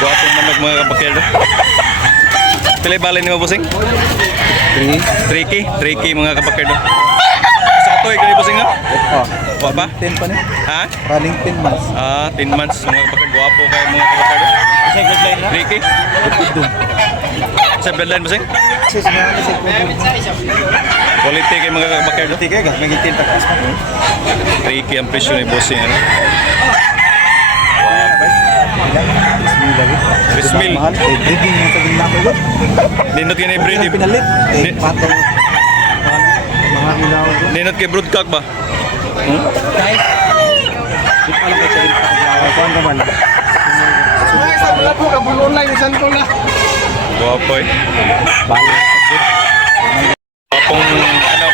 Guwapong manok mga kabakyardo. Pila balay ni mo bossing? 3K? 3K mga kabakyardo. Sa katoy gani bossing ha? Oh, Wa ba? 10 pa niya. Ha? Running 10 months. 10 months mga kabakyardo. Guwapo kayo mga kabakyardo. Sa bloodline na? 3K? Sa bloodline bossing? Sis na kasi Quality kayo mga kabakyardo. Tiga ka, may 10 takas pa. 3K ang presyo ni bossing. Ano? Bismil lagi. Bismil. Mahal, breeding mo sa gina ko yun. Nindot kayo na i-breed. Pinalit. Pato. Mga ilaw ko. Nindot kayo broodcock ba? Guys. Di pa alam ko sa ito. Kuhan ka man. Guwapo eh. Guwapong ano,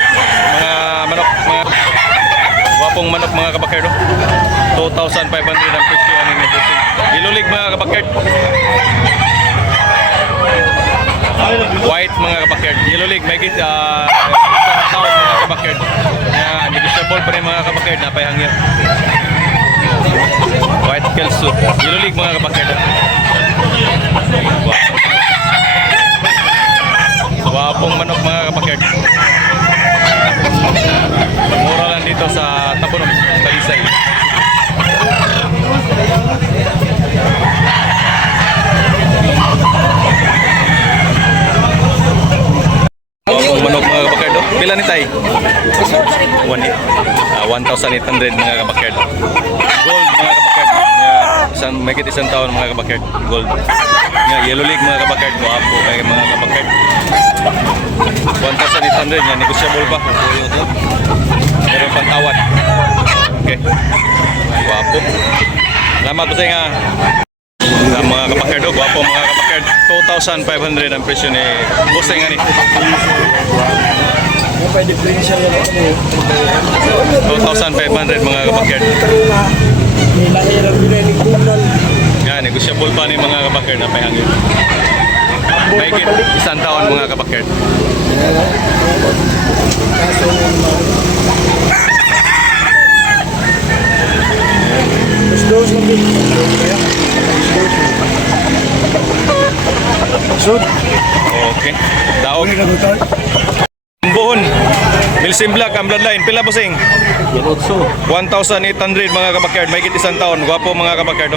mga manok, guwapong manok mga kabakyardo. 2,500 ang presyo ano ni bossing. Ilulig mga kabakyard. White mga kabakyard. Ilulig may isang taon mga kabakyard. Na negotiable pa rin mga kabakyard na payhangyo. White kelso. Ilulig mga kabakyard. Guwapong manok mga kabakyard. Mura lang dito sa Tabunok, Talisay. Guwapong manok mga kabakyard. Pila ni tay? 1,800 mga kabakyard. Gold mga kabakyard. May isang taon mga kabakyard. Gold. Yellow league mga kabakyard. Guwapo kayo mga kabakyard. 1,800 yan. Negotiable pa. Meron pang tawad. Okay. Guwapo. Salamat po sa nga. Mga kabakyard. Guwapo mga kabakyard. 2,500 ang presyo ni Busay nga ni. 2,500 mga kabakyard. Yan, negosyable pa ni mga kabakyard na pahangin. Mahigit isang taon mga kabakyard. Okay. Daog. Buhon. Milsim Black ang bloodline. Pila bossing? 1,800 mga kabakyard. Mahigit isang taon. Guwapo mga kabakyard.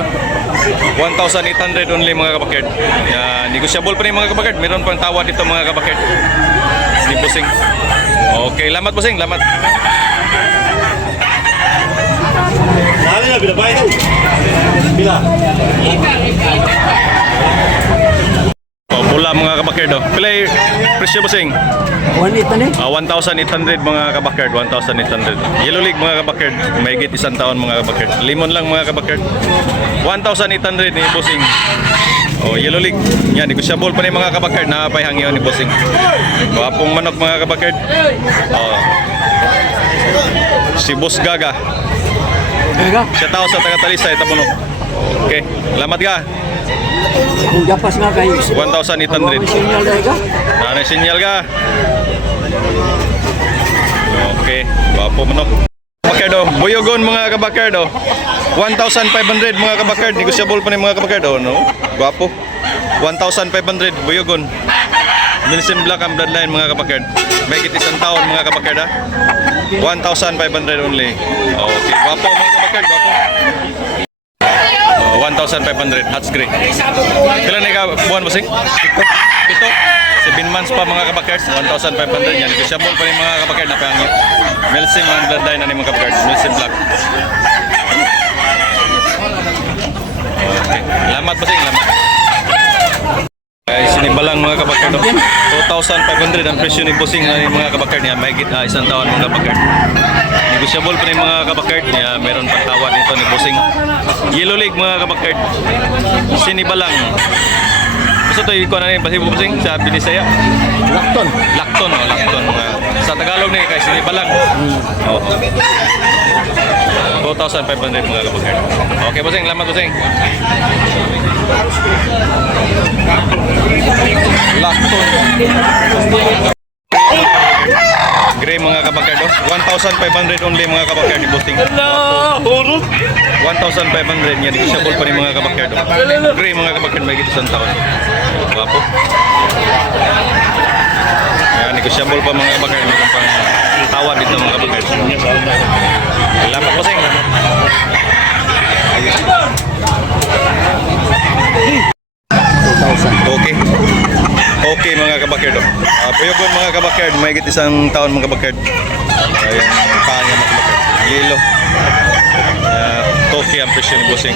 1,800 only mga kabakyard. Negotiable pa rin mga kabakyard. Meron pang tawad dito mga kabakyard. Ni bossing. Okay. Lamat bossing. Lamat. Pula mga kabakyard. Pila presyo bossing? 1,800 mga kabakyard, 1,800. Yellow league mga kabakyard, mahigit isang taon mga kabakyard. Limon lang mga kabakyard. 1,800 ni bossing. Yellow league. Yan, negosyable pa ni mga kabakyard na payhangyo ni bossing. Guwapong manok mga kabakyard. Si Boss Gaga. Siya tao sa taga Talisay, Tabunok. Okay, salamat ka. Kung gapas nga kayo. 1,800. Nanay sinyal ka. Okay, guwapo manok. Kabakyardo, buyogon mga kabakyardo. 1,500 mga kabakyard. Negosyable pa ni mga kabakyardo, no? Guwapo. 1,500 buyogon. Milsim Black ang bloodline mga kabakyard. May isang taon mga kabakyard ha. 1,500 only. Okay, guwapo mga kabakyard, guwapo. 1,500 Hats Gray. Kailan na buwan bossing? Pito. 7 months pa mga kabakyard. 1,500 yan. Negosyable pa rin mga kabakyard na pangit. Milsim ang bloodline na ni mga kabakyard. Milsim Black. Okay. Lamat bossing, lamat. Sinibalang mga kabakyard. 2,500 ang presyo ni bossing ng mga kabakyard niya. Mahigit isang taon mga kabakyard. Negosyable pa rin mga kabakyard niya. Meron pang tawad nito ni bossing. Yellow league mga kabakyard. Sinibalang. Gusto ito yung kuha na rin bossing sa Binisaya. Lakton. Lakton. Sa Tagalog na kay Sinibalang. 2,500 mga kabakyard. Okay bossing, salamat bossing. Lakton. Gray mga kabakard. 1,500 only mga kabakard ni Busing. 1,500 yan. Negotiable pa rin mga kabakard. Gray mga kabakard, may gito isang taon. Wapo. Yan, negotiable pa mga kabakard. Mayroon pang tawad dito mga kabakard. Salamat Busing. Okay. Okay mga kabakard. Puyogon mga kabakard, may git isang taon mga kabakard. Ayan, paan mga kabakard. Yellow. Toki ang presyo ni Busing.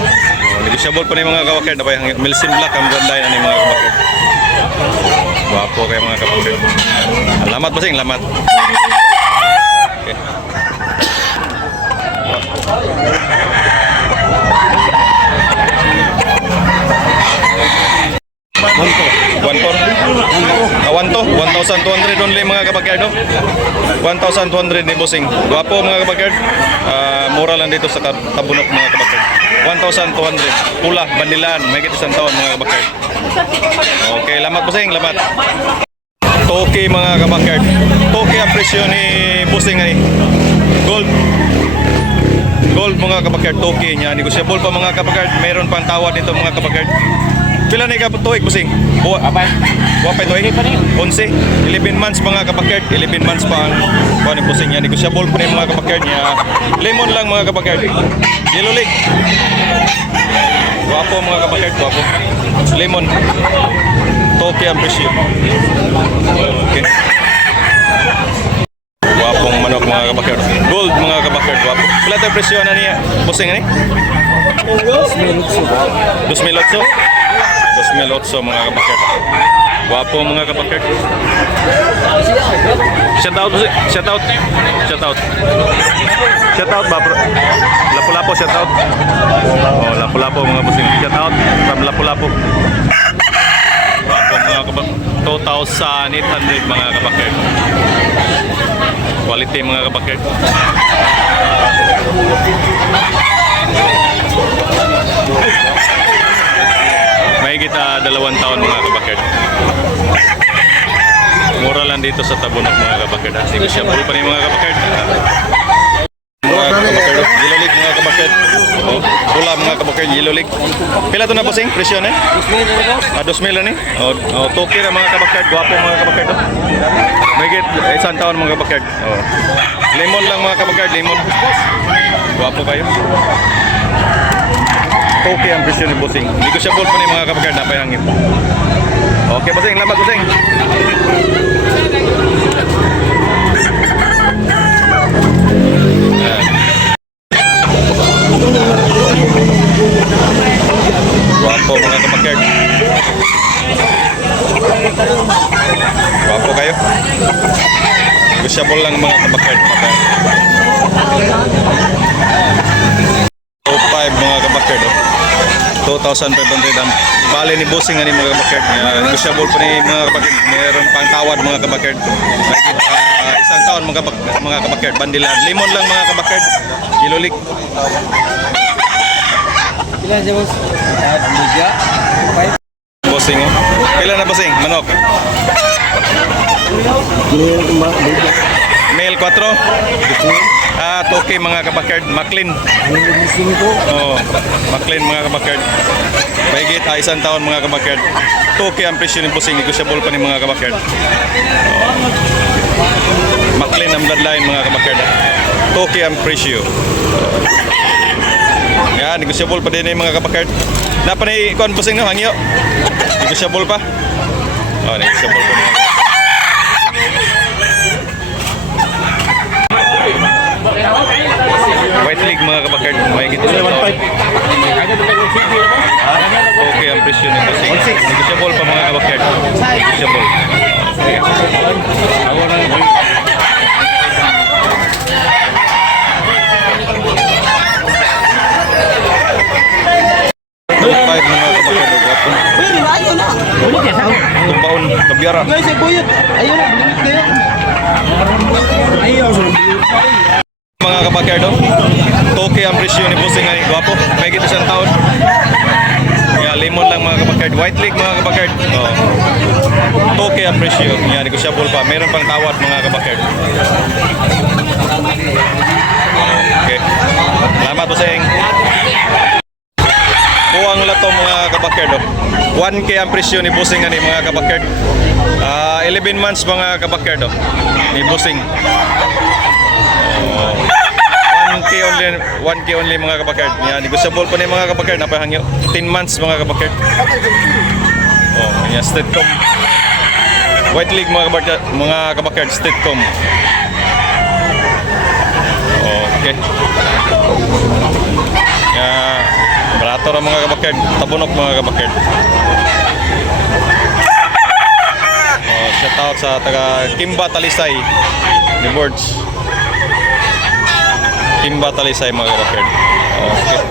Negotiable pa ni mga kabakard. Milsim Black ang brand line ni mga kabakard. Wapo kayo mga kabakard. Salamat Busing, salamat. Okay. One four. 1,200 only mga kabakard. 1,200 ni Busing. Guwapo mga kabakard. Mura lang dito sa Tabunok mga kabakard. 1,200. Pula, bandilan, may isang taon mga kabakard. Okay, lamat Busing, lamat. Toki mga kabakard. Toki ang presyo ni Busing ni Gold. Gold mga kabakard, toki niya. Negotiable pa mga kabakard. Mayroon pang tawad dito mga kabakard. Pila na tuig Busing? Wapay tuig? 11. 11 months mga kabakard. 11 months pa ang kuha ni Busing niya. Negotiable pa rin mga kabakard niya. Lemon lang mga kabakard. Yellow Lake. Guwapo mga kabakard. Guwapo. Lemon. Toki ang presyo. Okay. Guwapong manok mga kabakard. Gold mga kabakard. Guwapo. Pila tayo presyo na niya? Busing ni? 2,800 mga kabakard. Wapo mga kabakard. Shout out. Shout out. Shout out. Shout out ba bro? Lapu-lapu shout out. Oh, lapu-lapu mga busing. Shout out from lapu-lapu. Wapo mga kabakard. 2,800 mga kabakard. Quality mga kabakard. May kita 2 taon mga kabakard. Mura lang dito sa Tabunok mga kabakard. Negotiable pa rin mga kabakard. Mga kabakard, Yellow Lake mga kabakard. Pula mga kabakard, Yellow Lake. Pila to na Busing? Presyo na? 2,000 na ni? Toki na mga kabakard. Guwapo mga kabakard. May kita isang taon mga kabakard. Lemon lang mga kabakard, lemon. Guwapo kayo. Okay ang presyo ni Busing. Negotiable pa ni mga kabakard, napay hangin. Okay Busing, lamat Busing. Guwapo mga kabakard. Guwapo kayo. Negotiable lang mga kabakard. 2,500 mga kabakard. 2,500 ang bali ni Busing ani mga kabakard. Negotiable pa ni mga kabakard. Meron pang tawad mga kabakard. Isang taon mga kabakard. Bandilan. Lemon lang mga kabakard. Yellow Lake. Pila siya boss? Lugia? 5? Busing oh. Pila na Busing? Manok. Male 4. Toki mga kabakard. Maclean. Oh, Maclean mga kabakard. Mahigit isang taon mga kabakard. Toki ang presyo ni Busing. Negotiable pa ni mga kabakard. Maclean ang bloodline mga kabakard. Toki ang presyo. Yan, negotiable pa din mga kabakard. Napa ni kuan Busing no hangyo. Negotiable pa. Oh, negotiable pa. White League mga kabakard, may gito sa taon. Okay ang presyo ni Busing. Negotiable pa mga kabakard. Negotiable. Okay. 5 mga kabakard. Tumpaon, kabiyara. Guys, buyot. Ayun na, bulit kayo. Ayaw, Mga kabakard, Toki ang presyo ni Busing ani guwapo. May gito siyang taon. lemon lang mga kabakard. White leg mga kabakard. Oh. 2K ang presyo. Yan, negosyable pa. Meron pang tawad mga kabakard. Okay. Salamat po sa ing. Kuwang lato mga kabakard. 1K ang presyo ni Busing ani mga kabakard. 11 months mga kabakard ni Busing. 1K only mga kabakard. Yan, negosyable pa ni mga kabakard. Napahangyo 10 months mga kabakard. Oh, yan Steadcom. White leg mga kabakard Steadcom. Okay. Ya, barato ra mga kabakard, tabunok mga kabakard. Oh, shout out sa taga Kimba Talisay ni Boards. Kimba Talisay mga kabakard. Okay.